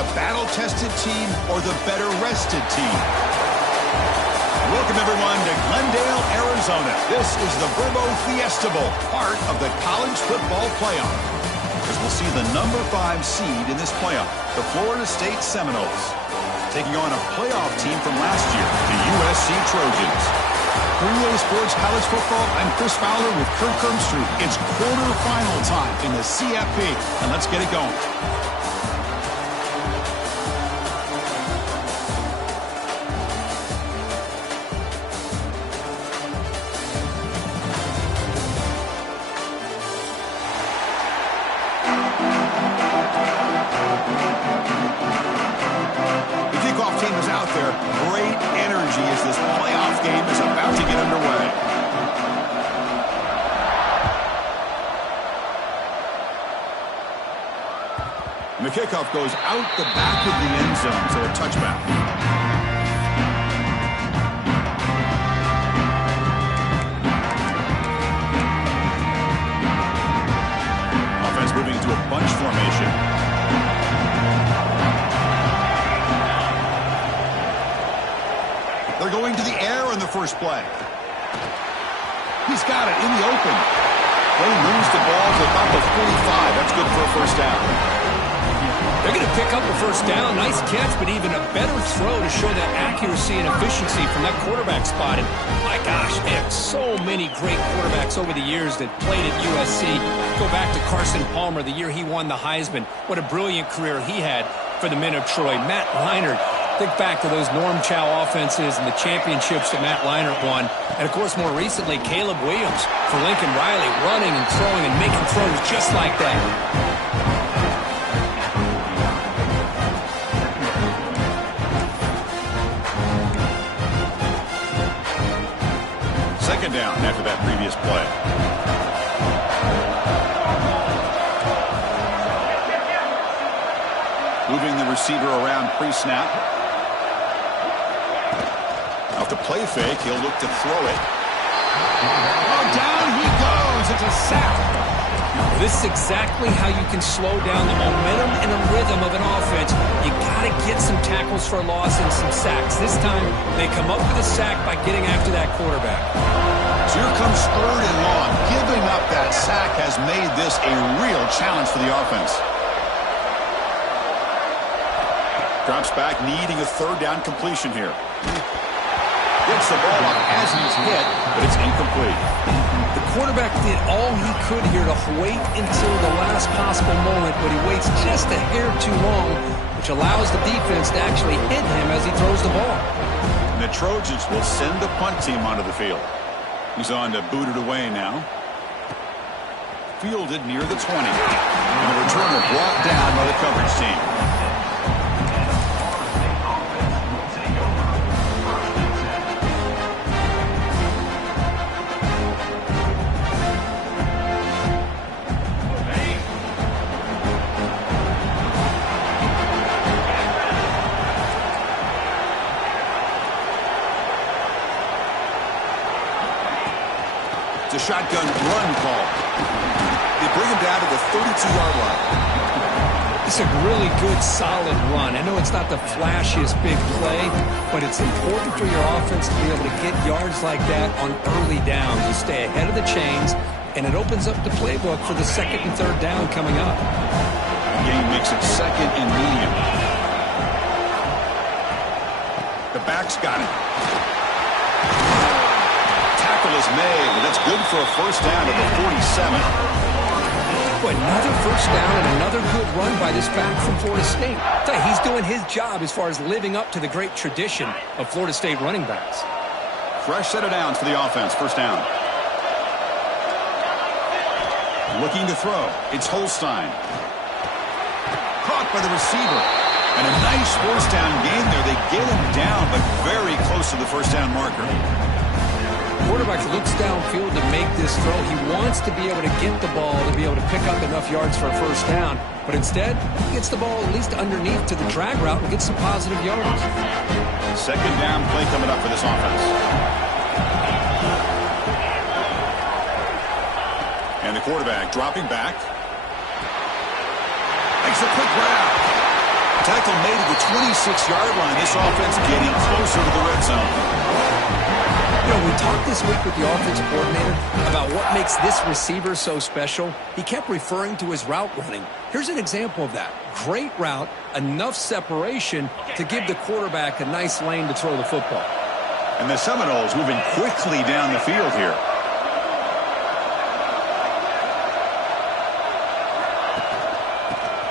the battle-tested team or the better-rested team? Welcome, everyone, to Glendale, Arizona. This is the Verbo Fiesta Bowl, part of the college football playoff. As we'll see the number 5 seed in this playoff, the Florida State Seminoles, taking on a playoff team from last year, the USC Trojans. For EA Sports College Football, I'm Chris Fowler with Kirk Kermstrup. It's quarterfinal time in the CFP, and let's get it going. And the kickoff goes out the back of the end zone, so a touchback. Offense moving into a bunch formation. They're going to the air on the first play. He's got it in the open. They lose the ball to about the 45. That's good for a first down. They're going to pick up a first down. Nice catch, but even a better throw to show that accuracy and efficiency from that quarterback spot. And my gosh, they have so many great quarterbacks over the years that played at USC. Go back to Carson Palmer, the year he won the Heisman. What a brilliant career he had for the men of Troy. Matt Leinart. Think back to those Norm Chow offenses and the championships that Matt Leinart won. And, of course, more recently, Caleb Williams for Lincoln Riley, running and throwing and making throws just like that. Second down after that previous play. Moving the receiver around pre-snap. Off the play fake, he'll look to throw it. Oh, down he goes. It's a sack. This is exactly how you can slow down the momentum and the rhythm of an offense. You got to get some tackles for a loss and some sacks. This time, they come up with a sack by getting after that quarterback. So here comes 3rd and long. Giving up that sack has made this a real challenge for the offense. Drops back, needing a 3rd down completion here. Gets the ball up as he's hit, but it's incomplete. The quarterback did all he could here to wait until the last possible moment, but he waits just a hair too long, which allows the defense to actually hit him as he throws the ball. And the Trojans will send the punt team onto the field. He's on to boot it away now. Fielded near the 20. And the returner brought down by the coverage team. It's a shotgun run call. They bring him down to the 32-yard line. It's a really good, solid run. I know it's not the flashiest big play, but it's important for your offense to be able to get yards like that on early downs. You stay ahead of the chains, and it opens up the playbook for the 2nd and 3rd down coming up. The game makes it 2nd and medium. The back's got it. Is made, but that's good for a first down at the 47. Another first down and another good run by this back from Florida State. He's doing his job as far as living up to the great tradition of Florida State running backs. Fresh set of downs for the offense. First down. Looking to throw. It's Holstein. Caught by the receiver. And a nice first down gain there. They get him down, but very close to the first down marker. Quarterback looks downfield to make this throw. He wants to be able to get the ball to be able to pick up enough yards for a first down. But instead, he gets the ball at least underneath to the drag route and gets some positive yards. Second down play coming up for this offense. And the quarterback dropping back. Makes a quick grab. Tackle made at the 26-yard line. This offense getting closer to the red zone. You know, we talked this week with the offensive coordinator about what makes this receiver so special. He kept referring to his route running. Here's an example of that. Great route, enough separation to give the quarterback a nice lane to throw the football. And the Seminoles moving quickly down the field here.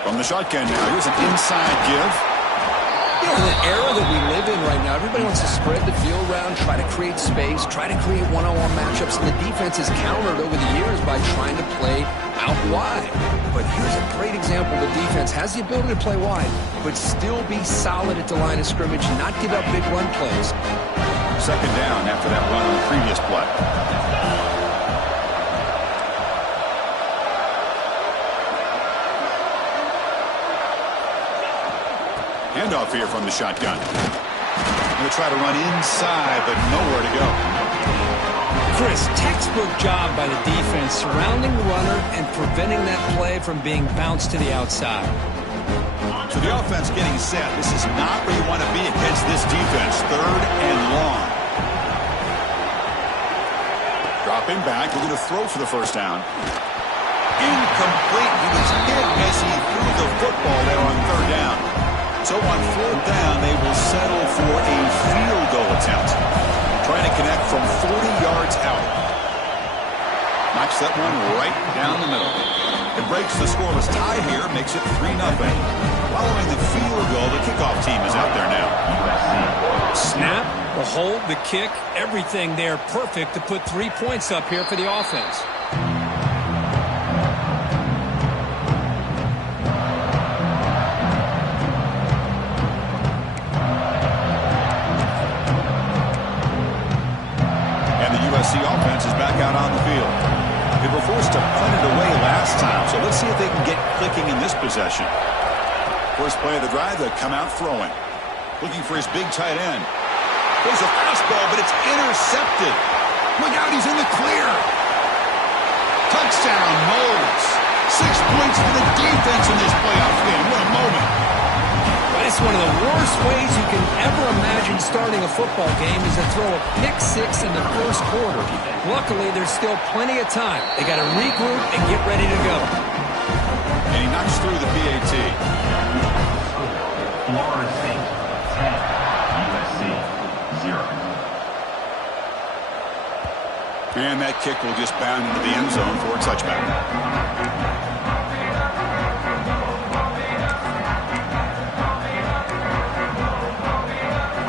From the shotgun now, here's an inside give. You know, in the era that we live in right now, everybody wants to spread the field around, try to create space, try to create one-on-one matchups, and the defense has countered over the years by trying to play out wide. But here's a great example. The defense has the ability to play wide, but still be solid at the line of scrimmage, not give up big run plays. Second down after that run on the previous play. Handoff here from the shotgun. Going to try to run inside, but nowhere to go. Chris, textbook job by the defense surrounding the runner and preventing that play from being bounced to the outside. So the offense getting set. This is not where you want to be against this defense. Third and long. Dropping back, looking to throw for the first down. Incomplete. He was hit as he threw the football there on third down. So on fourth down, they will settle for a field goal attempt. Trying to connect from 40 yards out. Knocks that one right down the middle. It breaks the scoreless tie here, makes it 3-0. Following the field goal, the kickoff team is out there now. Snap, the hold, the kick, everything there perfect to put 3 points up here for the offense. USC offense is back out on the field. They were forced to punt it away last time, so let's see if they can get clicking in this possession. First play of the drive, they come out throwing. Looking for his big tight end. There's a fastball, but it's intercepted. Look out, he's in the clear. Touchdown, Moles. 6 points for the defense in this playoff game. What a moment. It's one of the worst ways you can ever imagine starting a football game is to throw a pick-6 in the first quarter. Luckily, there's still plenty of time. They got to regroup and get ready to go. And he knocks through the PAT. Florida State 10, USC 0. And that kick will just bound into the end zone for a touchback.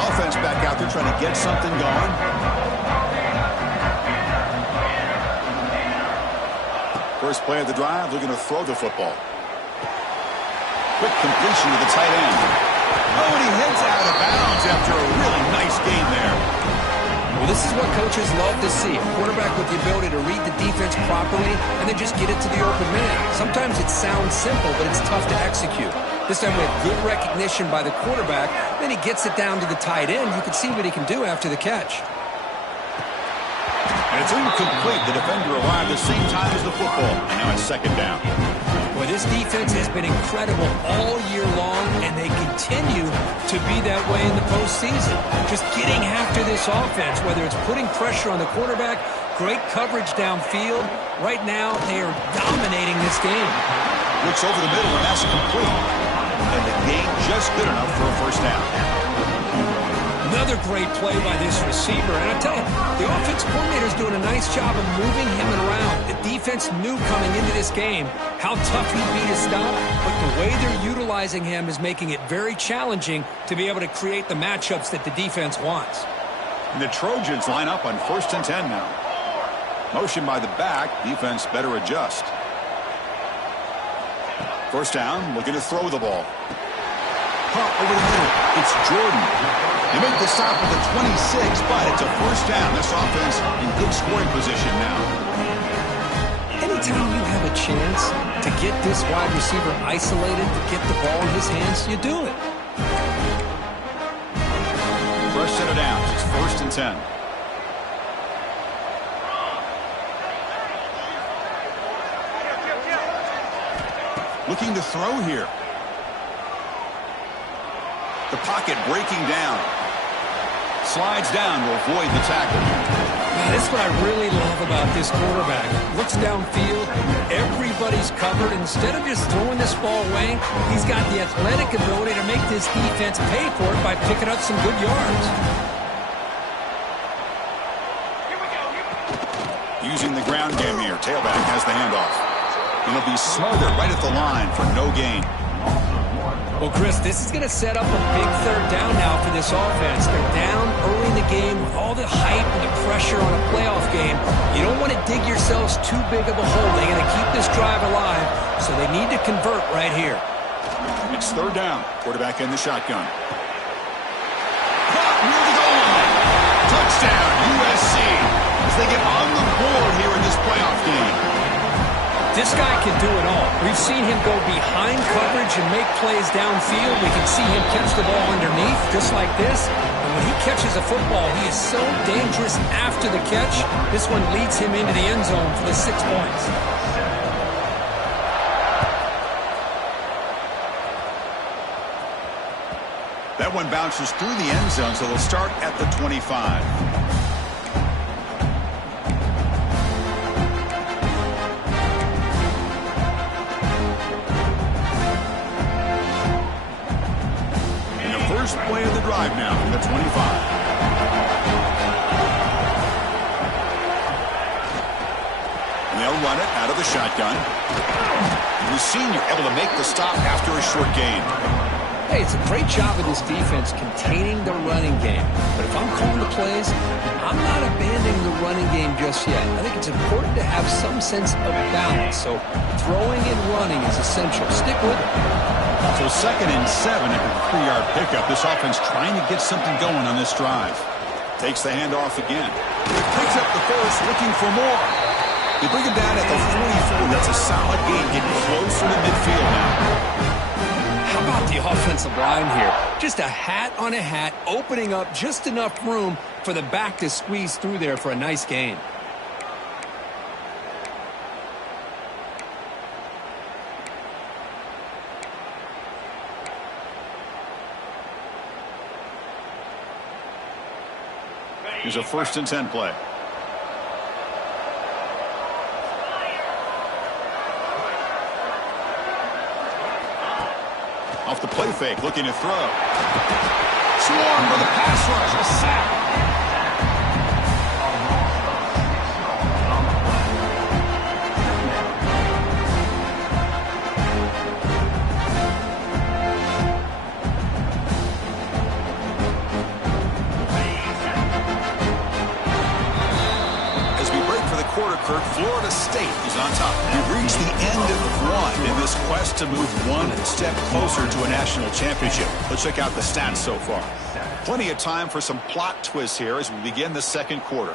Offense back out there trying to get something going. First play of the drive, looking to throw the football. Quick completion to the tight end. Oh, and he heads out of bounds after a really nice game there. Well, this is what coaches love to see. A quarterback with the ability to read the defense properly and then just get it to the open man. Sometimes it sounds simple, but it's tough to execute. This time we have good recognition by the quarterback. Then he gets it down to the tight end. You can see what he can do after the catch. And it's incomplete. The defender arrived at the same time as the football. And now it's second down. Boy, this defense has been incredible all year long, and they continue to be that way in the postseason. Just getting after this offense, whether it's putting pressure on the quarterback, great coverage downfield. Right now, they are dominating this game. Looks over the middle, and that's complete. And the game just good enough for a first down. Another great play by this receiver. And I tell you, the offense coordinator is doing a nice job of moving him around. The defense knew coming into this game how tough he'd be to stop, but the way they're utilizing him is making it very challenging to be able to create the matchups that the defense wants. And the Trojans line up on 1st and 10 now. Motion by the back. Defense better adjust. First down, looking to throw the ball. Pump over the middle. It's Jordan. They make the stop with the 26, but it's a first down. This offense in good scoring position now. Anytime you have a chance to get this wide receiver isolated, to get the ball in his hands, you do it. Fresh set of downs. It's 1st and 10. Looking to throw here. The pocket breaking down. Slides down to avoid the tackle. Man, this is what I really love about this quarterback. Looks downfield, everybody's covered. Instead of just throwing this ball away, he's got the athletic ability to make this defense pay for it by picking up some good yards. Using the ground game here. Tailback has the handoff. It'll be smothered right at the line for no gain. Well, Chris, this is going to set up a big third down now for this offense. They're down early in the game with all the hype and the pressure on a playoff game. You don't want to dig yourselves too big of a hole. They got to keep this drive alive, so they need to convert right here. It's third down. Quarterback in the shotgun. Caught near the goal line. Touchdown, USC, as they get on the board here in this playoff game. This guy can do it all. We've seen him go behind coverage and make plays downfield. We can see him catch the ball underneath, just like this. And when he catches a football, he is so dangerous after the catch. This one leads him into the end zone for the 6 points. That one bounces through the end zone, so they'll start at the 25. First play of the drive now from the 25. And they'll run it out of the shotgun. The senior able to make the stop after a short gain. Hey, it's a great job of this defense containing the running game. But if I'm calling the plays, I'm not abandoning the running game just yet. I think it's important to have some sense of balance. So throwing and running is essential. Stick with it. So 2nd and 7 after the 3-yard pickup. This offense trying to get something going on this drive. Takes the handoff again. Picks up the first, looking for more. They bring him down at the 44. That's a solid gain, getting closer to midfield now. How about the offensive line here? Just a hat on a hat, opening up just enough room for the back to squeeze through there for a nice gain. Here's a 1st and 10 play. Off the play fake, looking to throw. Swarm for the pass rush, a sack. Florida State is on top. We've reached the end of one in this quest to move one step closer to a national championship. Let's check out the stats so far. Plenty of time for some plot twists here as we begin the second quarter.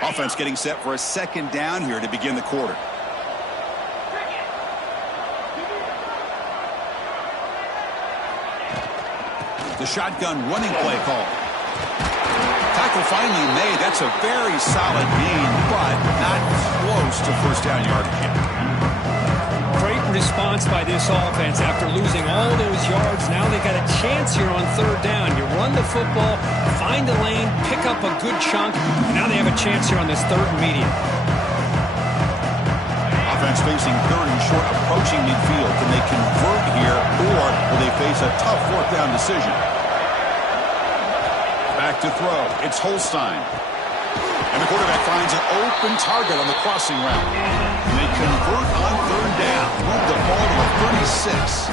Offense getting set for a 2nd down here to begin the quarter. The shotgun running play call. Tackle finally made. That's a very solid gain, but not close to first down yardage yet. Great response by this offense after losing all those yards. Now they got a chance here on 3rd down. You run the football, find a lane, pick up a good chunk. And now they have a chance here on this 3rd and medium. Offense facing 3rd and short, approaching midfield. Can they convert here, or will they face a tough 4th down decision? Back to throw. It's Holstein. And the quarterback finds an open target on the crossing route. And they convert on 3rd down. Move the ball to the 36.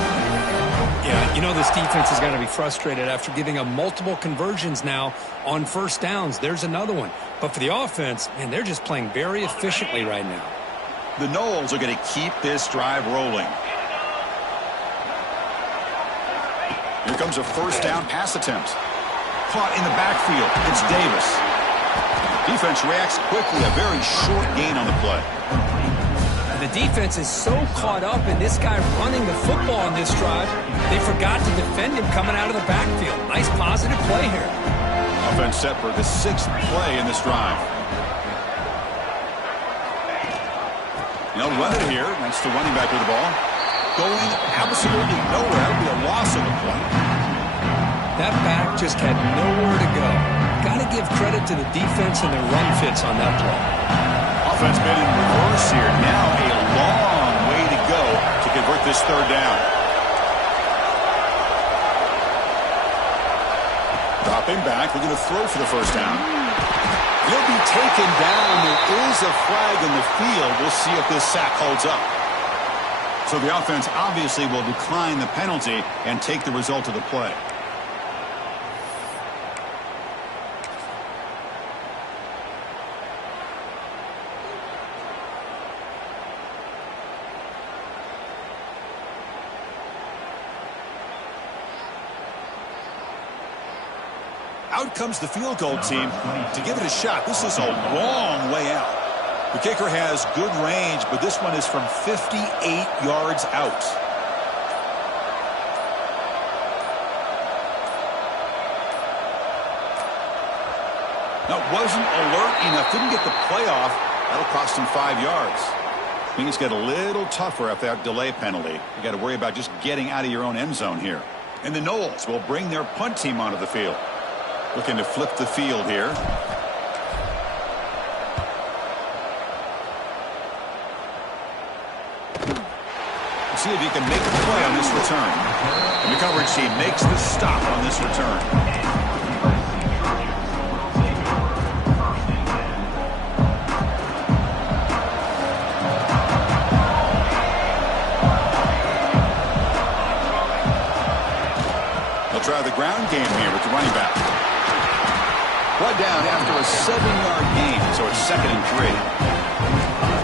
Yeah, you know this defense has got to be frustrated after giving them multiple conversions now on 1st downs. There's another one. But for the offense, man, they're just playing very efficiently right now. The Noles are going to keep this drive rolling. Here comes a 1st down pass attempt. Caught in the backfield. It's Davis. Defense reacts quickly. A very short gain on the play. The defense is so caught up in this guy running the football on this drive, they forgot to defend him coming out of the backfield. Nice positive play here. Offense set for the 6th play in this drive. They'll run it here. That's the running back with the ball. Going absolutely nowhere. That would be a loss of a play. That back just had nowhere to go. Got to give credit to the defense and their run fits on that play. Offense been in reverse here. Now a long way to go to convert this third down. Dropping back, looking to throw for the first down. He'll be taken down. There is a flag in the field. We'll see if this sack holds up. So the offense obviously will decline the penalty and take the result of the play. Out comes the field goal team to give it a shot. This is a long way out. The kicker has good range, but this one is from 58 yards out. That wasn't alert enough. Didn't get the play off. That'll cost him 5 yards. Things get a little tougher after that delay penalty. You got to worry about just getting out of your own end zone here. And the Noles will bring their punt team onto the field. Looking to flip the field here. See if he can make the play on this return. And the coverage team makes the stop on this return. They'll try the ground game here with the running back. Brought down after a 7-yard gain, so it's 2nd and 3.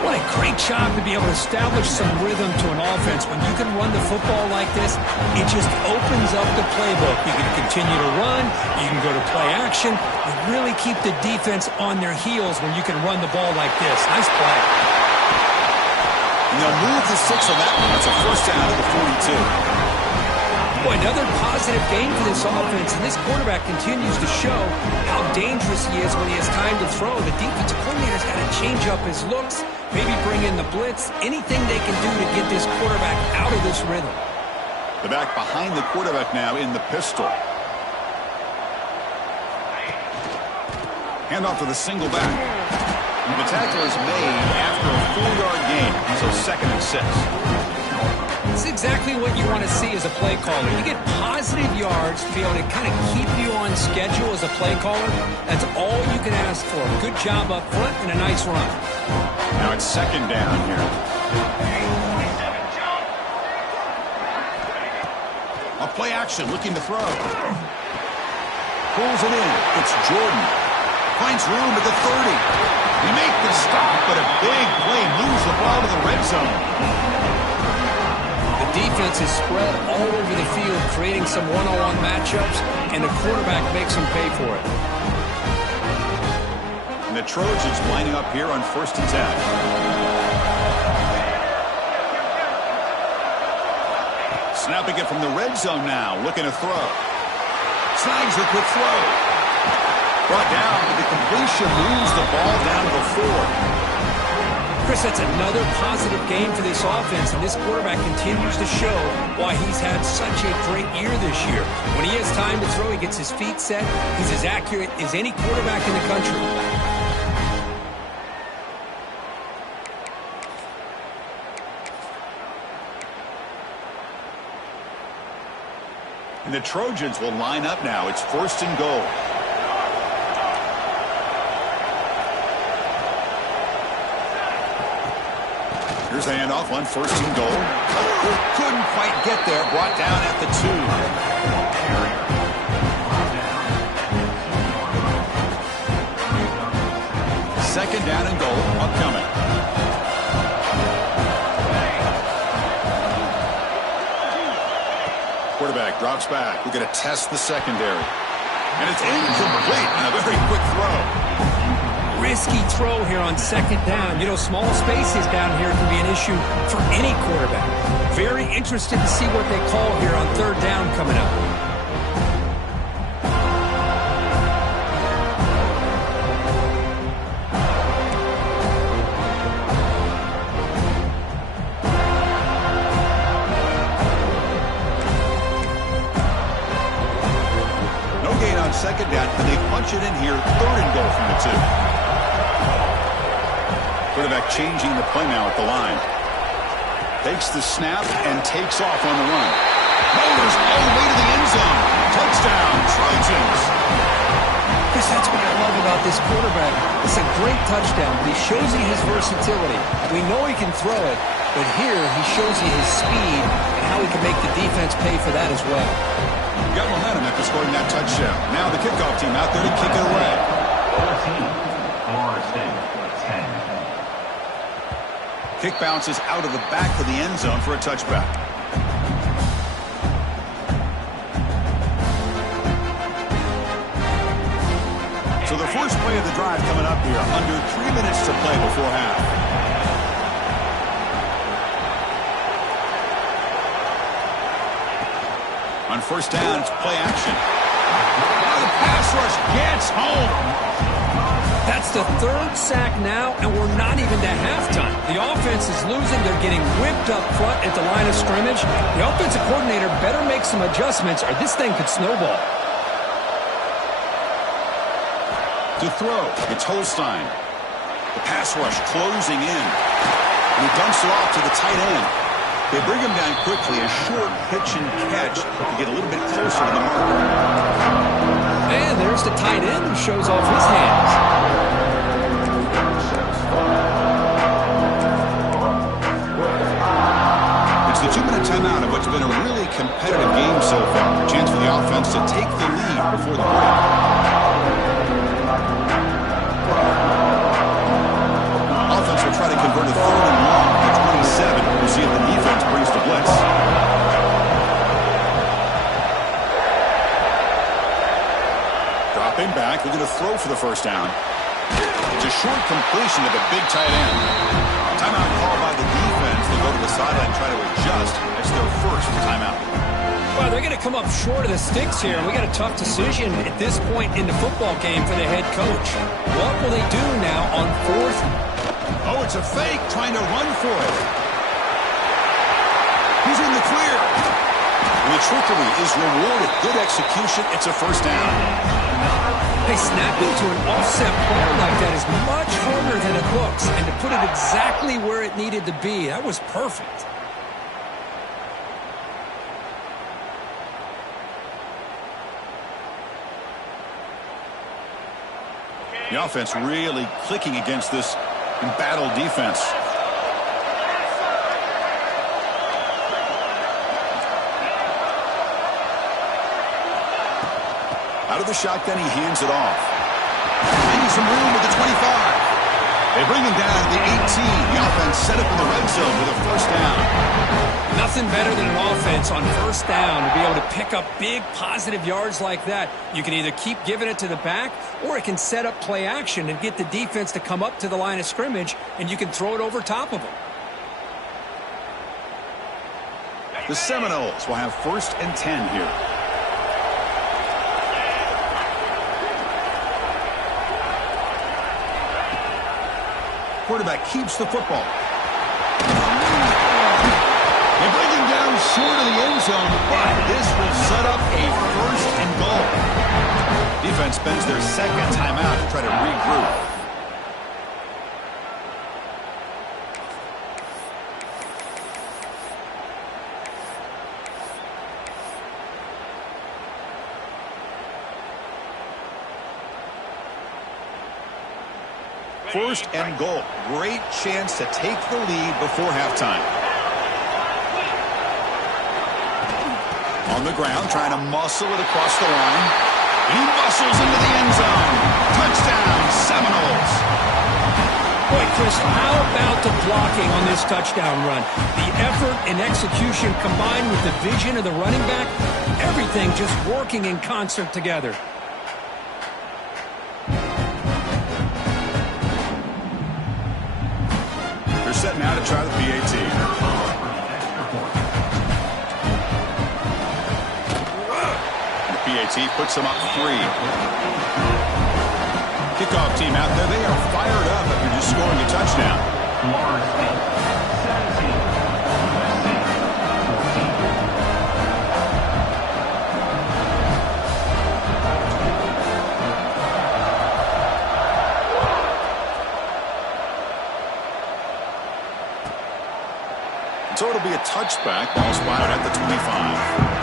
What a great job to be able to establish some rhythm to an offense. When you can run the football like this, it just opens up the playbook. You can continue to run. You can go to play action. You really keep the defense on their heels when you can run the ball like this. Nice play. And they'll move the 6 on that one. That's a first down at the 42. Boy, another positive game for this offense, and this quarterback continues to show how dangerous he is when he has time to throw. The defensive coordinator's got to change up his looks, maybe bring in the blitz, anything they can do to get this quarterback out of this rhythm. The back behind the quarterback now in the pistol. Handoff to the single back. And the tackle is made after a 4-yard gain, so 2nd and 6. It's exactly what you want to see as a play caller. You get positive yards to be able to kind of keep you on schedule as a play caller. That's all you can ask for. Good job up front and a nice run. Now it's 2nd down here. A play action looking to throw. Pulls it in. It's Jordan. Finds room at the 30. He makes the stop, but a big play moves the ball to the red zone. Defense is spread all over the field, creating some one-on-one matchups, and the quarterback makes them pay for it. And the Trojans lining up here on 1st and 10. Snapping it from the red zone now, looking to throw. Snags a quick throw. Brought down, but the completion moves the ball down to the 4. Chris, that's another positive game for this offense, and this quarterback continues to show why he's had such a great year this year. When he has time to throw, he gets his feet set. He's as accurate as any quarterback in the country. And the Trojans will line up now. It's 1st and goal. Here's the handoff on 1st and goal. Couldn't quite get there. Brought down at the 2. 2nd down and goal. Upcoming. Quarterback drops back. We're going to test the secondary. And it's incomplete. A very quick throw. Risky throw here on 2nd down. You know, small spaces down here can be an issue for any quarterback. Very interested to see what they call here on 3rd down coming up. 2. Quarterback changing the play now at the line. Takes the snap and takes off on the run. Motors all the way to the end zone. Touchdown, Trojans. Chris, that's what I love about this quarterback. It's a great touchdown, but he shows you his versatility. We know he can throw it, but here he shows you his speed and how he can make the defense pay for that as well. Got momentum after scoring that touchdown. Now the kickoff team out there to kick it away. 14, Florida State, 10. Kick bounces out of the back of the end zone for a touchback. So the first play of the drive coming up here. Under 3 minutes to play before half. On first down, it's play action. Oh, the pass rush gets home. That's the third sack now, and we're not even to halftime. The offense is losing. They're getting whipped up front at the line of scrimmage. The offensive coordinator better make some adjustments, or this thing could snowball. To throw, it's Holstein. The pass rush closing in. And he dumps it off to the tight end. They bring him down quickly. A short pitch and catch to get a little bit closer to the marker. And there's the tight end who shows off his hands. It's the 2-minute timeout of what's been a really competitive game so far. A chance for the offense to take the lead before the break. Offense will try to convert a 3rd and long to 27. We'll see if the defense brings the blitz. Dropping back, looking to throw for the first down. It's a short completion to the big tight end. Timeout called by the defense. They'll go to the sideline and try to adjust. It's their first timeout. Well, they're going to come up short of the sticks here. We got a tough decision at this point in the football game for the head coach. What will they do now on 4th? Oh, it's a fake, trying to run for it. He's in the clear. And the trickery is rewarded. Good execution. It's a first down. Hey, snapping to an offset player like that is much harder than it looks. And to put it exactly where it needed to be, that was perfect. The offense really clicking against this embattled defense. Out of the shotgun, he hands it off. Finding some room with the 25. They bring him down to the 18. The offense set up in the red zone with a first down. Nothing better than an offense on first down to be able to pick up big positive yards like that. You can either keep giving it to the back, or it can set up play action and get the defense to come up to the line of scrimmage, and you can throw it over top of them. The Seminoles will have 1st and 10 here. Quarterback keeps the football. They bring him down short of the end zone, but this will set up a 1st and goal. Defense spends their 2nd timeout to try to regroup. First and goal. Great chance to take the lead before halftime. On the ground, trying to muscle it across the line. And he muscles into the end zone. Touchdown, Seminoles. Boy, Chris, how about the blocking on this touchdown run? The effort and execution combined with the vision of the running back, everything just working in concert together. Set now to try the PAT. The PAT puts them up 3. Kickoff team out there. They are fired up after just scoring a touchdown. Florida State, 17, USC, 14. So it'll be a touchback. Ball spotted at the 25.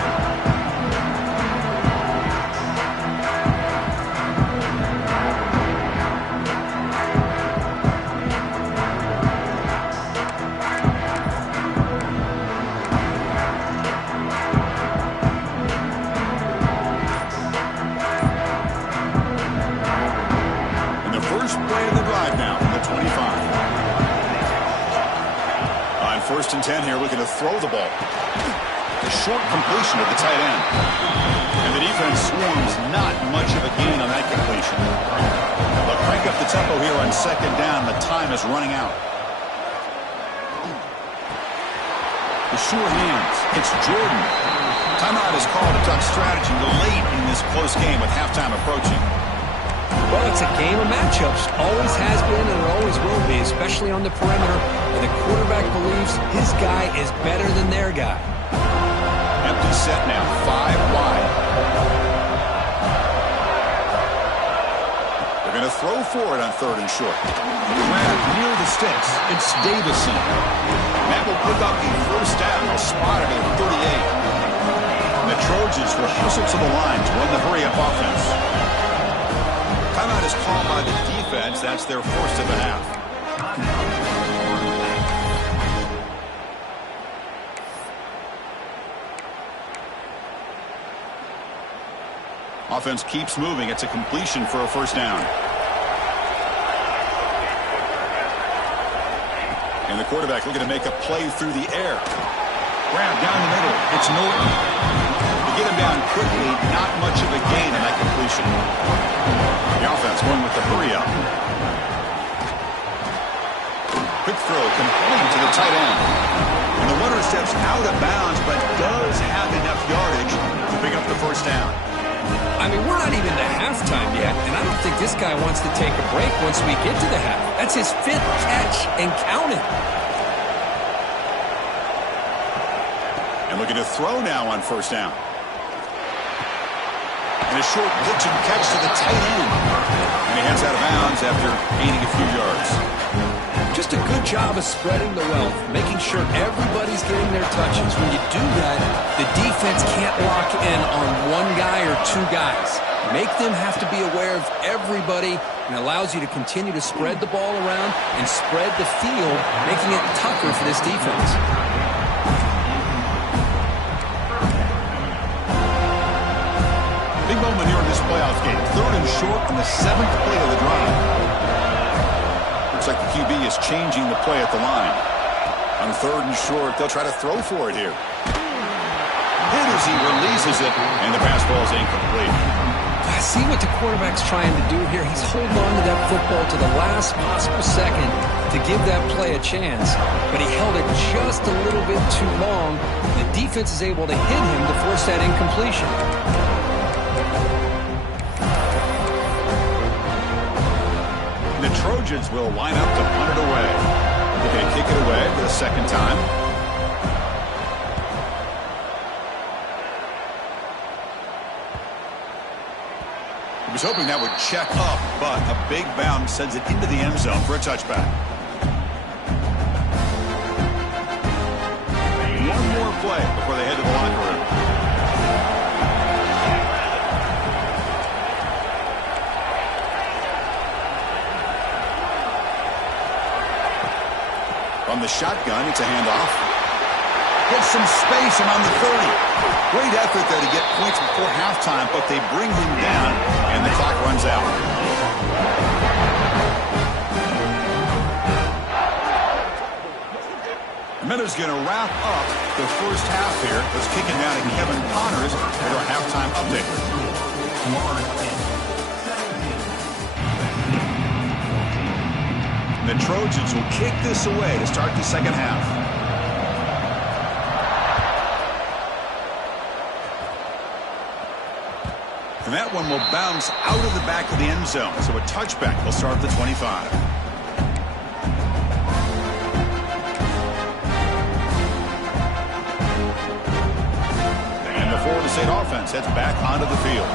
First and 10 here, looking to throw the ball. A short completion to the tight end. And the defense swarms not much of a gain on that completion. They'll crank up the tempo here on second down. The time is running out. The sure hands. It's Jordan. Timeout is called to talk strategy late in this close game with halftime approaching. Well, it's a game of matchups. Always has been and it always will be, especially on the perimeter, where the quarterback believes his guy is better than their guy. Empty set now, 5 wide. They're going to throw for it on third and short. Grab near the sticks. It's Davison. That will pick up the first down. They'll spot it at 38. And the Trojans will hustle to the line to run the hurry-up offense. Timeout is called by the defense. That's their first of the half. Offense keeps moving. It's a completion for a first down. And the quarterback looking to make a play through the air. Grab down the middle. It's Norton. To get him down quickly, not much of a gain in that completion. The offense going with the hurry-up. Quick throw complete to the tight end. And the runner steps out of bounds, but does have enough yardage to pick up the first down. I mean, we're not even to halftime yet, and I don't think this guy wants to take a break once we get to the half. That's his 5th catch and counting. And looking to throw now on first down. And a short pitch and catch to the tight end. And he heads out of bounds after gaining a few yards. Just a good job of spreading the wealth, making sure everybody's getting their touches. When you do that, the defense can't lock in on one guy or two guys. Make them have to be aware of everybody, and allows you to continue to spread the ball around and spread the field, making it tougher for this defense. Big moment here in this playoff game. Third and short on the 7th play of the drive. Looks like the QB is changing the play at the line. On third and short, they'll try to throw for it here. Hit as he releases it, and the pass ball is incomplete. I see what the quarterback's trying to do here. He's holding on to that football to the last possible second to give that play a chance, but he held it just a little bit too long. The defense is able to hit him to force that incompletion. The Trojans will line up to punt it away. They're going to kick it away for the second time. He was hoping that would check up, but a big bounce sends it into the end zone for a touchback. One more play before they head to the locker room. From the shotgun, it's a handoff. Gets some space around the 30. Great effort there to get points before halftime, but they bring him down, and the clock runs out. The Miners going to wrap up the first half here. Let's kick it down to Kevin Connors for our halftime update. The Trojans will kick this away to start the second half. And that one will bounce out of the back of the end zone. So a touchback will start at the 25. And the Florida State offense heads back onto the field.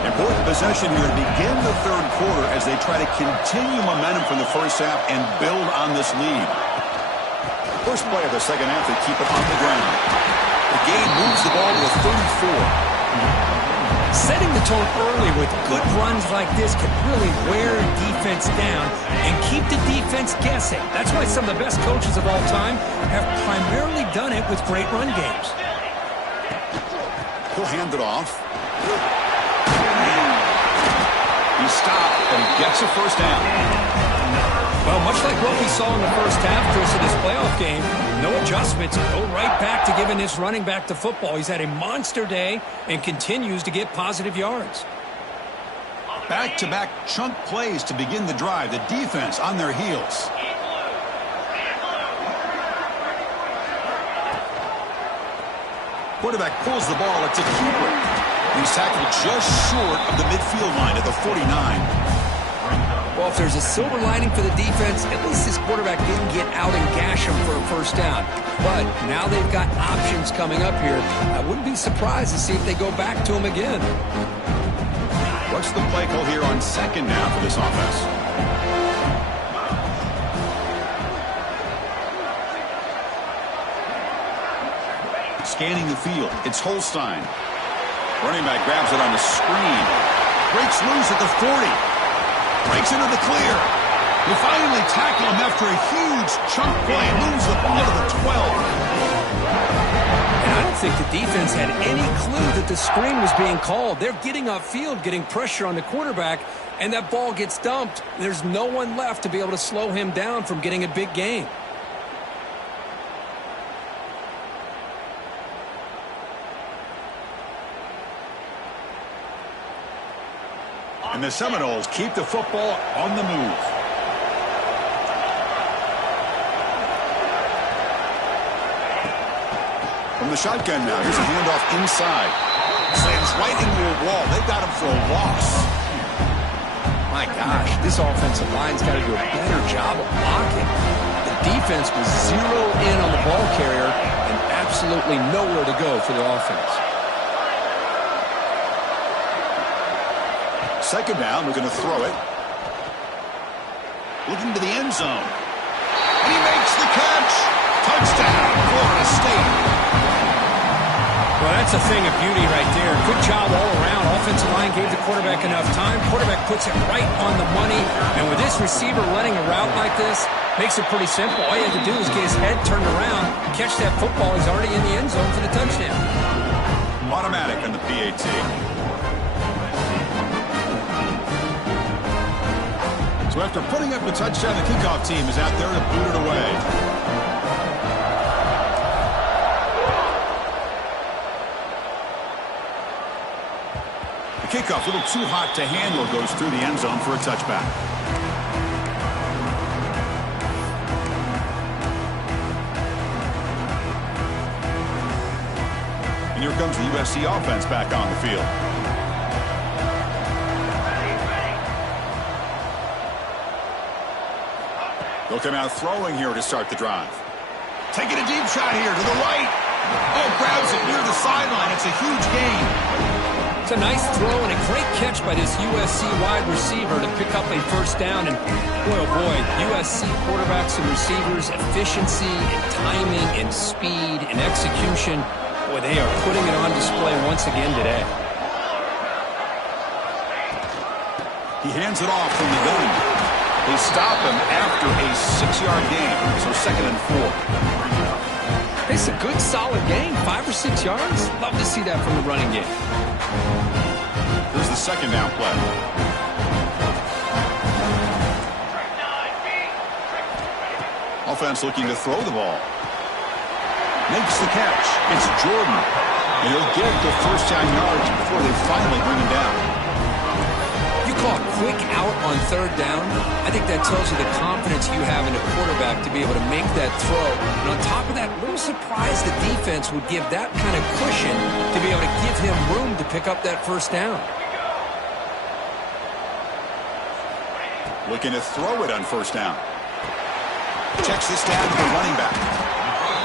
Important possession here to begin the third quarter as they try to continue momentum from the first half and build on this lead. First play of the second half, they keep it on the ground. The gain moves the ball to the 34. Setting the tone early with good runs like this can really wear defense down and keep the defense guessing. That's why some of the best coaches of all time have primarily done it with great run games. He'll hand it off. He stopped and gets a first down. Well, much like what we saw in the first half, Chris, of this playoff game, no adjustments. Go right back to giving this running back the football. He's had a monster day and continues to get positive yards. Back-to-back chunk plays to begin the drive. The defense on their heels. Quarterback pulls the ball. It's a keeper. He's tackled just short of the midfield line at the 49. Well, if there's a silver lining for the defense, at least this quarterback didn't get out and gash him for a first down. But now they've got options coming up here. I wouldn't be surprised to see if they go back to him again. What's the play call here on second down for this offense? Scanning the field. It's Holstein. Running back grabs it on the screen. Breaks loose at the 40. Breaks into the clear. We finally tackle him after a huge chunk play. Moves the ball to the 12. And I don't think the defense had any clue that the screen was being called. They're getting upfield, getting pressure on the quarterback, and that ball gets dumped. There's no one left to be able to slow him down from getting a big gain. And the Seminoles keep the football on the move. From the shotgun now, here's a handoff inside. Slams right into a wall. They've got him for a loss. My gosh, this offensive line's got to do a better job of blocking. The defense was zeroed in on the ball carrier and absolutely nowhere to go for the offense. Second down, we're going to throw it. Looking to the end zone. And he makes the catch. Touchdown, Florida State. Well, that's a thing of beauty right there. Good job all around. Offensive line gave the quarterback enough time. Quarterback puts it right on the money. And with this receiver running a route like this, makes it pretty simple. All you have to do is get his head turned around, catch that football. He's already in the end zone for the touchdown. Automatic on the PAT. So after putting up a touchdown, the kickoff team is out there to boot it away. The kickoff, a little too hot to handle, goes through the end zone for a touchback. And here comes the USC offense back on the field. They'll come out throwing here to start the drive. Taking a deep shot here to the right. Oh, grabs it near the sideline. It's a huge gain. It's a nice throw and a great catch by this USC wide receiver to pick up a first down. And boy, oh boy, USC quarterbacks and receivers, efficiency and timing and speed and execution. Boy, they are putting it on display once again today. He hands it off from the gun. They stop him after a 6-yard gain, so 2nd and 4. It's a good, solid gain, 5 or 6 yards. Love to see that from the running game. Here's the second down play. Offense looking to throw the ball. Makes the catch. It's Jordan. And he'll get the first down yards before they finally bring him down. You call a quick out on third down, I think that tells you the confidence you have in a quarterback to be able to make that throw. And on top of that, a little surprised the defense would give that kind of cushion to be able to give him room to pick up that first down. Looking to throw it on first down. Checks this down to the running back.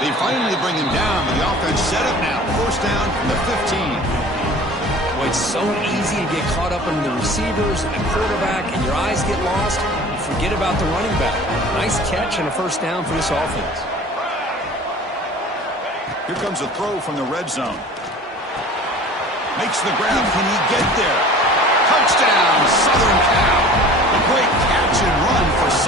They finally bring him down, but the offense set up now. First down from the 15. Boy, it's so easy to get caught up in the receivers and the quarterback, and your eyes get lost. You forget about the running back. Nice catch and a first down for this offense. Here comes a throw from the red zone. Makes the grab. Can he get there? Touchdown, Southern Cal. A great catch and run for 6.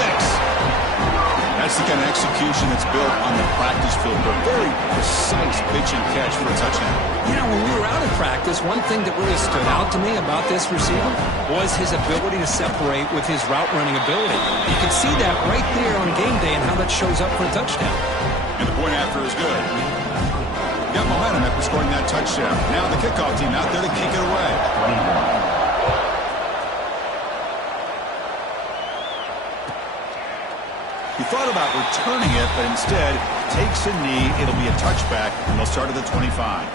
That's the kind of execution that's built on the practice field. A very precise pitch and catch for a touchdown. Yeah, when we were out in practice, one thing that really stood out to me about this receiver was his ability to separate with his route running ability. You can see that right there on game day and how that shows up for a touchdown. And the point after is good. Got momentum after scoring that touchdown. Now the kickoff team out there to kick it away. 21. He thought about returning it, but instead takes a knee. It'll be a touchback, and they'll start at the 25.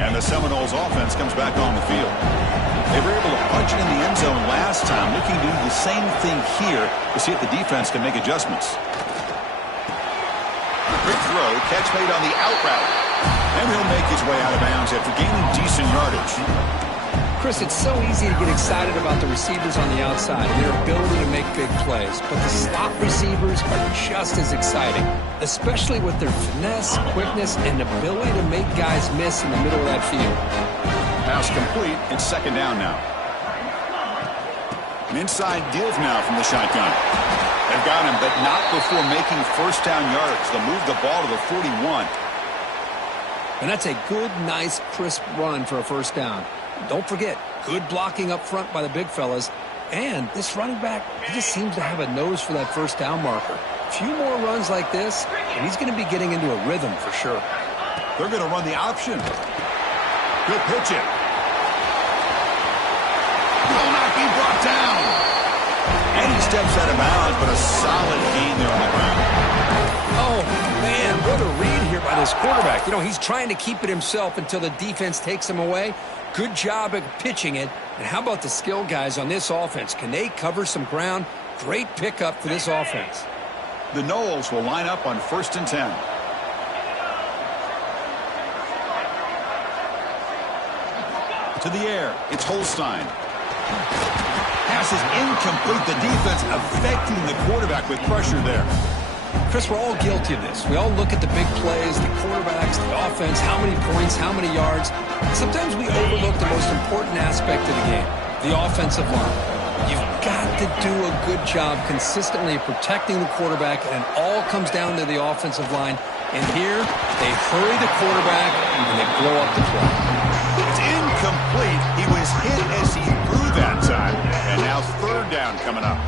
And the Seminoles offense comes back on the field. They were able to punch it in the end zone last time, looking to do the same thing here to see if the defense can make adjustments. Quick throw, catch made on the out route. And he'll make his way out of bounds after gaining decent yardage. Chris, it's so easy to get excited about the receivers on the outside and their ability to make big plays. But the slot receivers are just as exciting, especially with their finesse, quickness, and ability to make guys miss in the middle of that field. Pass complete. It's second down now. An inside deal now from the shotgun. They've got him, but not before making first down yards. They'll move the ball to the 41. And that's a good, nice, crisp run for a first down. Don't forget, good blocking up front by the big fellas. And this running back, he just seems to have a nose for that first down marker. A few more runs like this, and he's going to be getting into a rhythm for sure. They're going to run the option. Good pitch it. Will not be brought down. And he steps out of bounds, but a solid gain there on the ground. Oh, man, what a read here by this quarterback. You know, he's trying to keep it himself until the defense takes him away. Good job at pitching it. And how about the skill guys on this offense? Can they cover some ground? Great pickup for this offense. The Noles will line up on 1st and 10. To the air, it's Holstein. Pass is incomplete. The defense affecting the quarterback with pressure there. Chris, we're all guilty of this. We all look at the big plays, the quarterbacks, the offense, how many points, how many yards. Sometimes we overlook the most important aspect of the game, the offensive line. You've got to do a good job consistently protecting the quarterback, and it all comes down to the offensive line. And here, they hurry the quarterback, and they blow up the play. It's incomplete. He was hit as he threw that time, and now 3rd down coming up.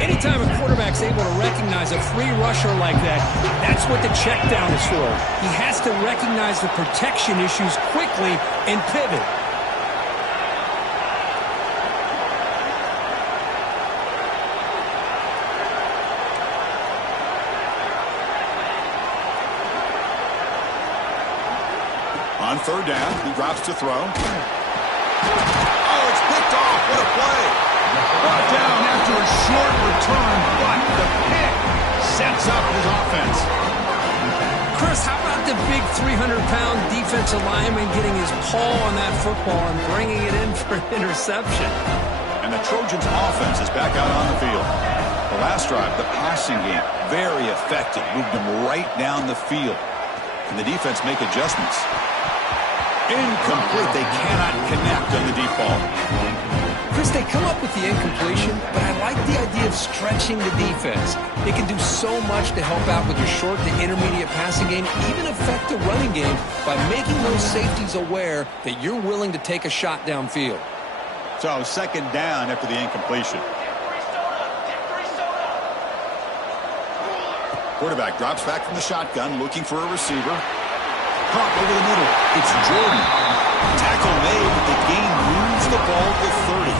Anytime a quarterback's able to recognize a free rusher like that, that's what the check down is for. He has to recognize the protection issues quickly and pivot. On 3rd down, he drops to throw. Oh, it's picked off. What a play. Brought down after a short return, but the pick sets up his offense. Chris, how about the big 300-pound defensive lineman getting his paw on that football and bringing it in for an interception? And the Trojans' offense is back out on the field. The last drive, the passing game, very effective. Moved them right down the field. And the defense make adjustments. Incomplete. They cannot connect on the deep ball. Chris, they come up with the incompletion, but I like the idea of stretching the defense. They can do so much to help out with your short to intermediate passing game, even affect the running game by making those safeties aware that you're willing to take a shot downfield. So 2nd down after the incompletion. Quarterback drops back from the shotgun, looking for a receiver. Caught over the middle. It's Jordan. Tackle made, but the gain moves the ball to 30.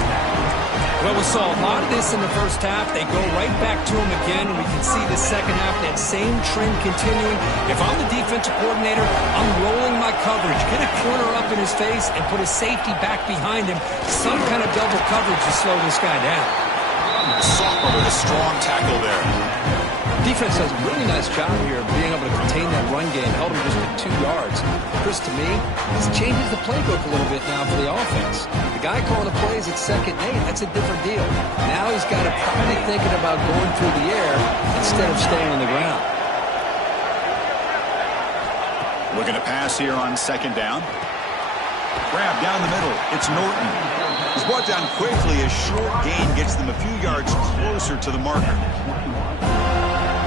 Well, we saw a lot of this in the first half. They go right back to him again, and we can see the second half, that same trend continuing. If I'm the defensive coordinator, I'm rolling my coverage, get a corner up in his face, and put a safety back behind him. Some kind of double coverage to slow this guy down. Sophomore with a strong tackle there. Defense does a really nice job here of being able to contain that run game. Held him just at 2 yards. Chris, to me, this changes the playbook a little bit now for the offense. The guy calling the plays at 2nd and 8, that's a different deal. Now he's got to probably thinking about going through the air instead of staying on the ground. Looking to pass here on 2nd down. Grab down the middle. It's Norton. He's brought down quickly. A short gain gets them a few yards closer to the marker.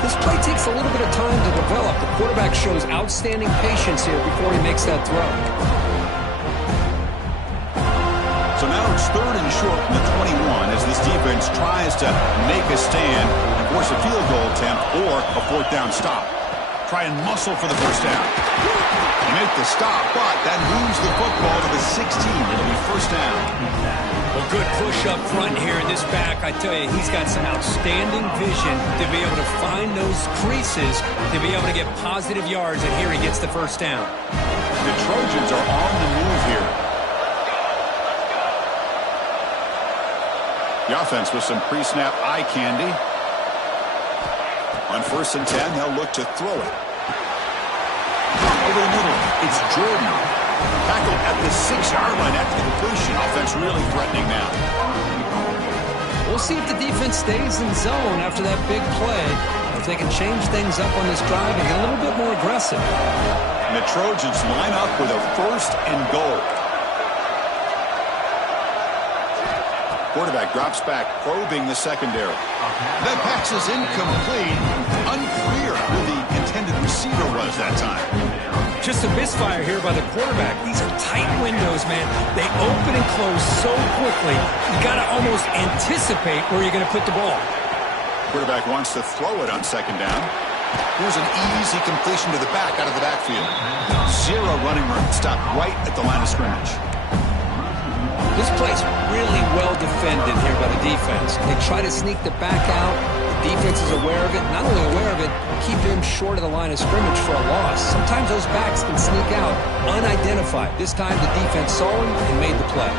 This play takes a little bit of time to develop. The quarterback shows outstanding patience here before he makes that throw. So now it's 3rd and short from the 21 as this defense tries to make a stand and force a field goal attempt or a 4th down stop. Try and muscle for the 1st down. They make the stop, but that moves the football to the 16. It'll be 1st down. Well, good push up front here in this back. I tell you, he's got some outstanding vision to be able to find those creases, to be able to get positive yards, and here he gets the 1st down. The Trojans are on the move here. The offense with some pre-snap eye candy. On 1st and 10, they'll look to throw it. Over the middle, it's Jordan. Tackled at the 6-yard line after the completion. Offense really threatening now. We'll see if the defense stays in zone after that big play. If they can change things up on this drive and get a little bit more aggressive. And the Trojans line up with a 1st and goal. Quarterback drops back, probing the secondary. That pass is incomplete. Unclear who the intended receiver was that time. Just a misfire here by the quarterback. These are tight windows, man. They open and close so quickly. You got to almost anticipate where you're going to put the ball. Quarterback wants to throw it on 2nd down. Here's an easy completion to the back out of the backfield. 0 running room. Stopped right at the line of scrimmage. This play's really well defended here by the defense. They try to sneak the back out. The defense is aware of it. Not only aware of it, keep him short of the line of scrimmage for a loss. Sometimes those backs can sneak out unidentified. This time the defense saw him and made the play.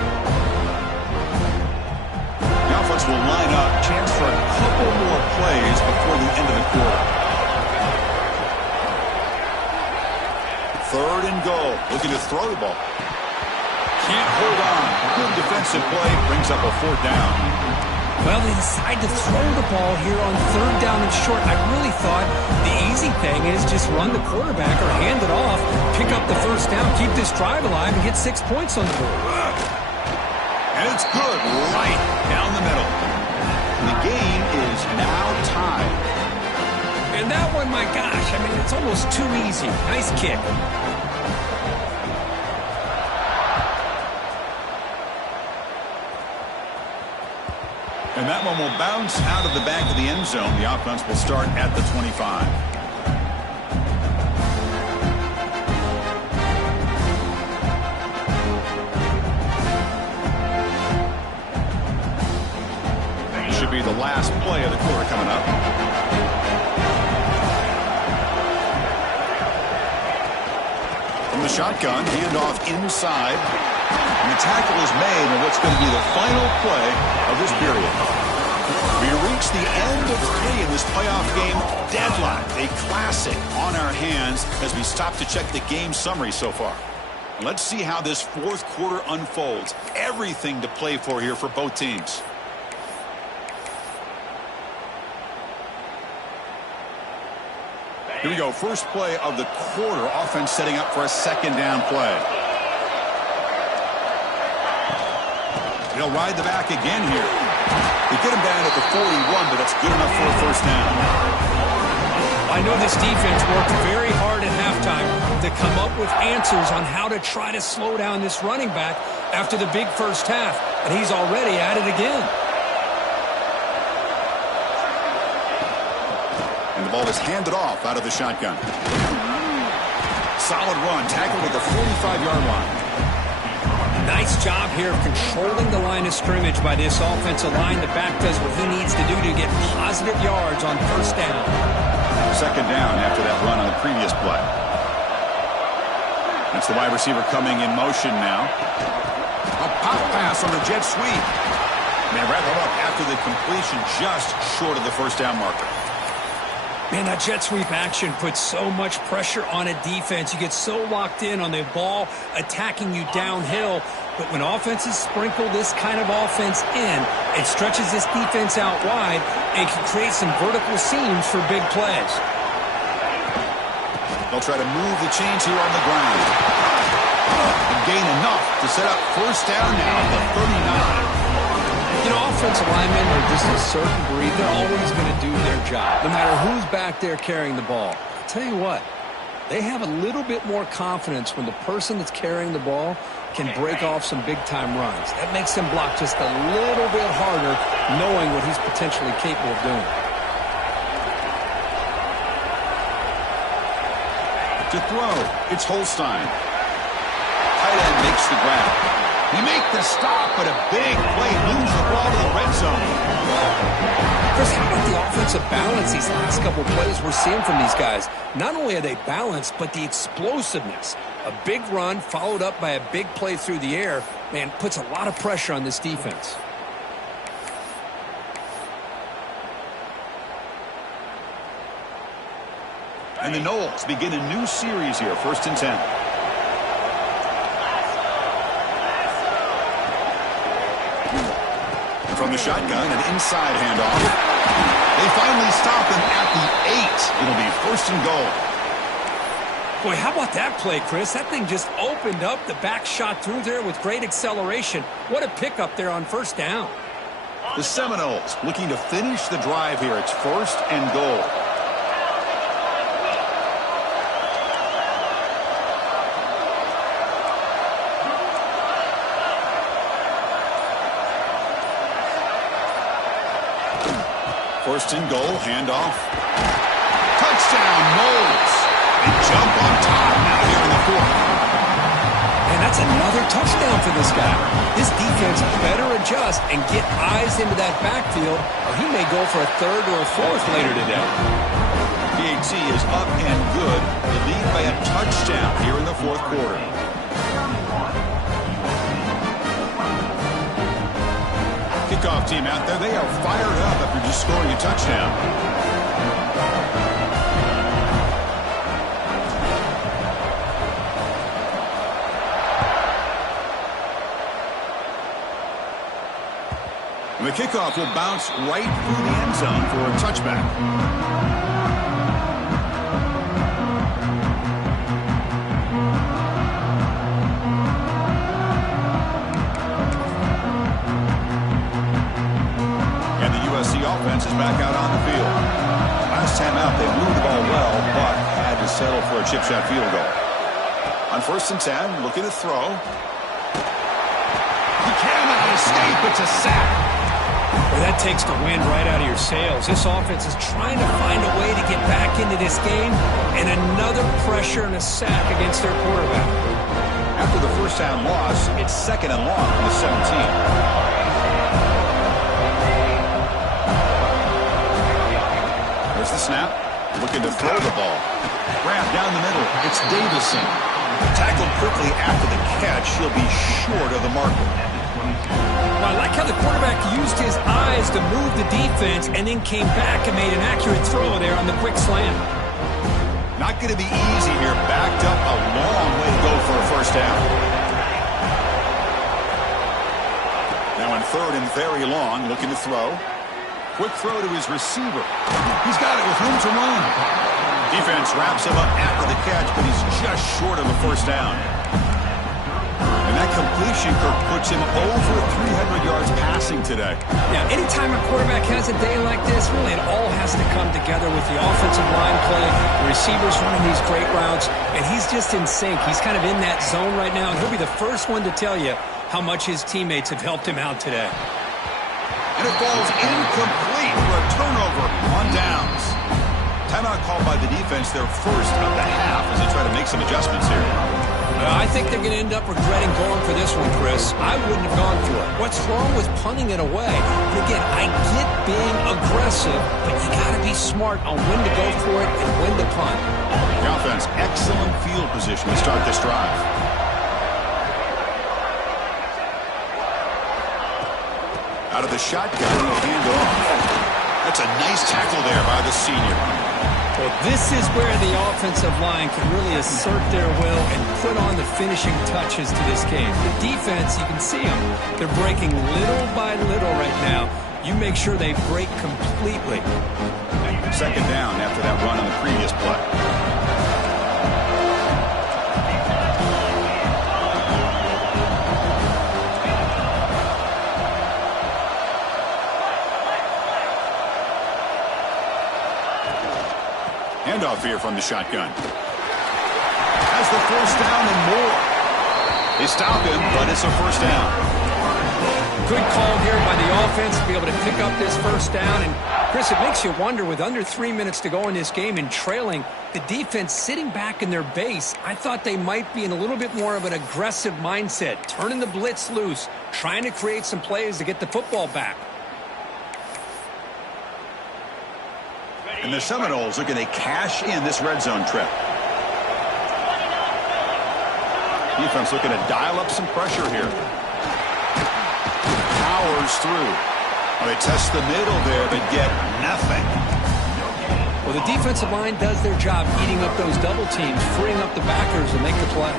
The offense will line up. Chance for a couple more plays before the end of the quarter. 3rd and goal. Looking to throw the ball. Can't hold on. Good defensive play. Brings up a 4th down. Well, they decide to throw the ball here on 3rd down and short. I really thought the easy thing is just run the quarterback or hand it off, pick up the 1st down, keep this drive alive, and get 6 points on the board. And it's good. Right down the middle. The game is now tied. And that one, my gosh, I mean, it's almost too easy. Nice kick. And that one will bounce out of the back of the end zone. The offense will start at the 25. Should be the last play of the quarter coming up. From the shotgun, handoff inside. And the tackle is made on what's going to be the final play of this period. We reach the end of 3 in this playoff game. Deadlock, a classic on our hands as we stop to check the game summary so far. Let's see how this 4th quarter unfolds. Everything to play for here for both teams. Here we go. First play of the quarter. Offense setting up for a 2nd down play. They'll ride the back again here. They get him down at the 41, but that's good enough for a 1st down. I know this defense worked very hard at halftime to come up with answers on how to try to slow down this running back after the big 1st half, and he's already at it again. And the ball is handed off out of the shotgun. Solid run, tackled at the 45-yard line. Nice job here of controlling the line of scrimmage by this offensive line. The back does what he needs to do to get positive yards on 1st down. 2nd down after that run on the previous play. That's the wide receiver coming in motion now. A pop pass on the jet sweep. And they wrap it up after the completion just short of the 1st down marker. Man, that jet sweep action puts so much pressure on a defense. You get so locked in on the ball attacking you downhill. But when offenses sprinkle this kind of offense in, it stretches this defense out wide and can create some vertical seams for big plays. They'll try to move the chains here on the ground. And gain enough to set up first down now at the 39. You know, offensive linemen are just a certain breed. They're always going to do their job, no matter who's back there carrying the ball. I'll tell you what, they have a little bit more confidence when the person that's carrying the ball can break off some big-time runs. That makes them block just a little bit harder, knowing what he's potentially capable of doing. To throw, it's Holstein. Tight end makes the grab. He makes the stop, but a big play moves the ball to the red zone. Chris, how about the offensive balance these last couple plays we're seeing from these guys? Not only are they balanced, but the explosiveness. A big run followed up by a big play through the air, man, puts a lot of pressure on this defense. And the Noles begin a new series here, 1st and 10. From the shotgun, an inside handoff. They finally stop him at the 8. It'll be 1st and goal. Boy, how about that play, Chris? That thing just opened up. The back shot through there with great acceleration. What a pickup there on 1st down. The Seminoles looking to finish the drive here. It's 1st and goal. First and goal, handoff. Touchdown, Noles. And jump on top now here in the 4th. And that's another touchdown for this guy. This defense better adjust and get eyes into that backfield, or he may go for a 3rd or a 4th later today. PAT is up and good. The lead by a touchdown here in the 4th quarter. Kickoff team out there, they are fired up after just scoring a touchdown. And the kickoff will bounce right through the end zone for a touchback. Offense is back out on the field. Last time out, they moved the ball well, but had to settle for a chip shot field goal. On 1st and 10, looking to throw. He cannot escape. It's a sack. Well, that takes the wind right out of your sails. This offense is trying to find a way to get back into this game, and another pressure and a sack against their quarterback. After the first down loss, it's 2nd and long from the 17. The snap, looking to throw the ball. Grab down the middle. It's Davison. Tackled quickly after the catch. He'll be short of the marker. Well, I like how the quarterback used his eyes to move the defense and then came back and made an accurate throw there on the quick slant. Not going to be easy here. Backed up a long way to go for a first down. Now in 3rd and very long, looking to throw. Quick throw to his receiver. He's got it with room to run. Defense wraps him up after the catch, but he's just short of a first down. And that completion, Kirk, puts him over 300 yards passing today. Yeah, anytime a quarterback has a day like this, really it all has to come together with the offensive line play, the receivers running these great routes, and he's just in sync. He's kind of in that zone right now, and he'll be the first one to tell you how much his teammates have helped him out today. And it falls incomplete for a turnover on downs. Timeout called by the defense, their first of the half, as they try to make some adjustments here. I think they're going to end up regretting going for this one, Chris. I wouldn't have gone for it. What's wrong with punting it away? And again, I get being aggressive, but you got to be smart on when to go for it and when to punt. The offense, excellent field position to start this drive. Out of the shotgun, hand off. That's a nice tackle there by the senior. Well, this is where the offensive line can really assert their will and put on the finishing touches to this game. The defense, you can see them. They're breaking little by little right now. You make sure they break completely. Second down after that run on the previous play. Handoff here from the shotgun. Has the first down and more. They stop him, but it's a first down. Good call here by the offense to be able to pick up this first down. And, Chris, it makes you wonder, with under 3 minutes to go in this game and trailing, the defense sitting back in their base, I thought they might be in a little bit more of an aggressive mindset, turning the blitz loose, trying to create some plays to get the football back. And the Seminoles are going to cash in this red zone trip. Defense looking to dial up some pressure here. Powers through. Well, they test the middle there, but get nothing. Well, the defensive line does their job eating up those double teams, freeing up the backers to make the play.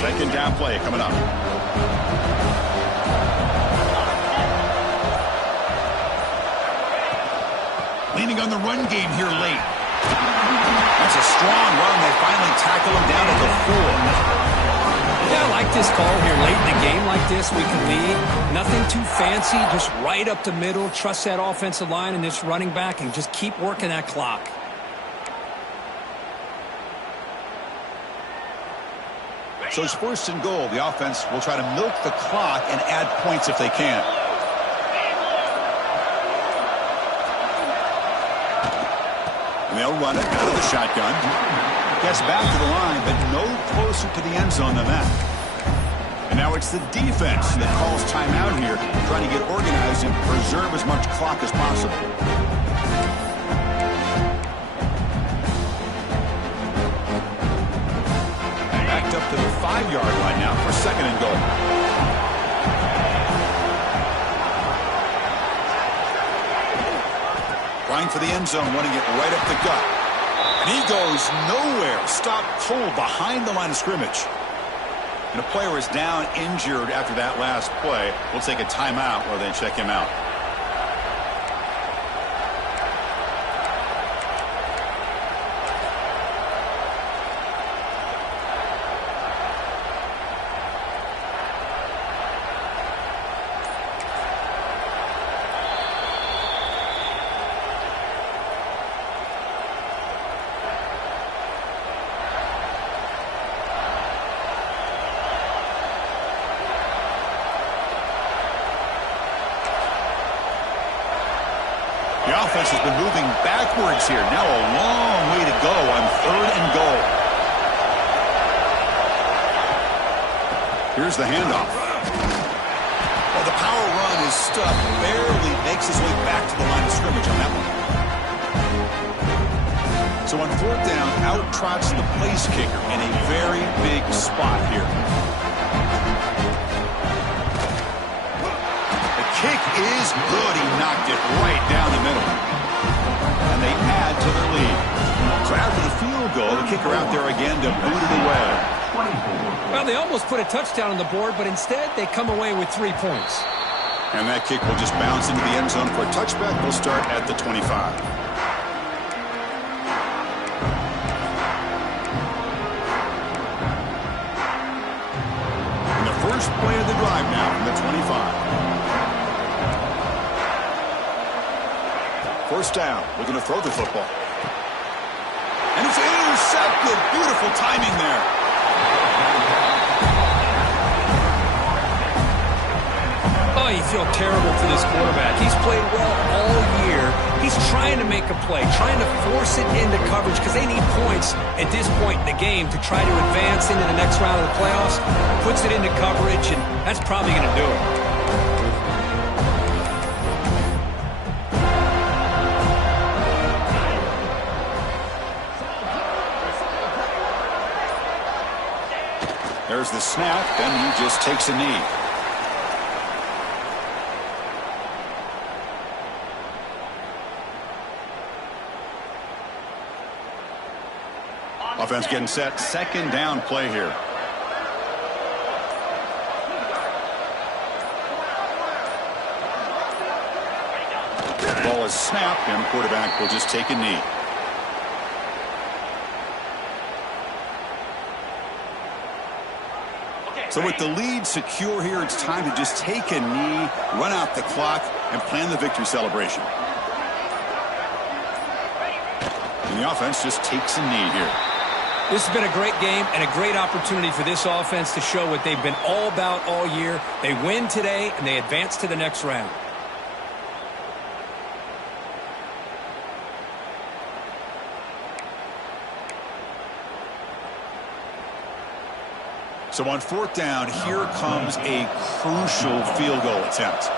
Second down play coming up. Leaning on the run game here late. That's a strong run. They finally tackle him down at the 4. Yeah, I like this call here late in the game like this. We can lead. Nothing too fancy, just right up the middle. Trust that offensive line and this running back and just keep working that clock. So it's first and goal. The offense will try to milk the clock and add points if they can. And they'll run it out of the shotgun. Gets back to the line, but no closer to the end zone than that. And now it's the defense that calls timeout here, trying to get organized and preserve as much clock as possible. Up to the 5-yard line now for second and goal. Trying for the end zone, running it right up the gut. And he goes nowhere. Stop cold behind the line of scrimmage. And a player is down injured after that last play. We'll take a timeout while they check him out. The offense has been moving backwards here. Now a long way to go on third and goal. Here's the handoff. Well, the power run is stuck. Barely makes his way back to the line of scrimmage on that one. So on fourth down, out trots the place kicker in a very big spot here. Kick is good. He knocked it right down the middle. And they add to their lead. So after the field goal, the kicker out there again to boot it away. Well, they almost put a touchdown on the board, but instead they come away with 3 points. And that kick will just bounce into the end zone for a touchback. We'll start at the 25. And the first play of the drive now from the 25. First down. We're going to throw the football. And it's intercepted. Beautiful timing there. Oh, you feel terrible for this quarterback. He's played well all year. He's trying to make a play, trying to force it into coverage because they need points at this point in the game to try to advance into the next round of the playoffs. Puts it into coverage, and that's probably going to do it. There's the snap, and he just takes a knee. Offense getting set. Second down play here. Ball is snapped, and the quarterback will just take a knee. So with the lead secure here, it's time to just take a knee, run out the clock, and plan the victory celebration. And the offense just takes a knee here. This has been a great game and a great opportunity for this offense to show what they've been all about all year. They win today, and they advance to the next round. So on fourth down, here comes a crucial field goal attempt.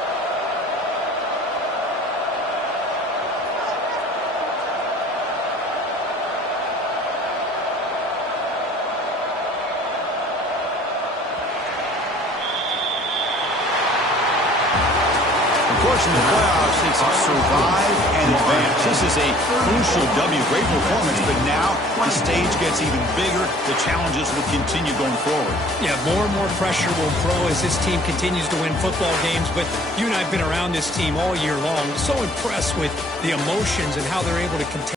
Of course, in the playoffs, it's survive and advance. This is a crucial W. Great performance, but now the stage gets even bigger. The challenges will continue going forward. Yeah, more and more pressure will grow as this team continues to win football games. But you and I have been around this team all year long. So impressed with the emotions and how they're able to contain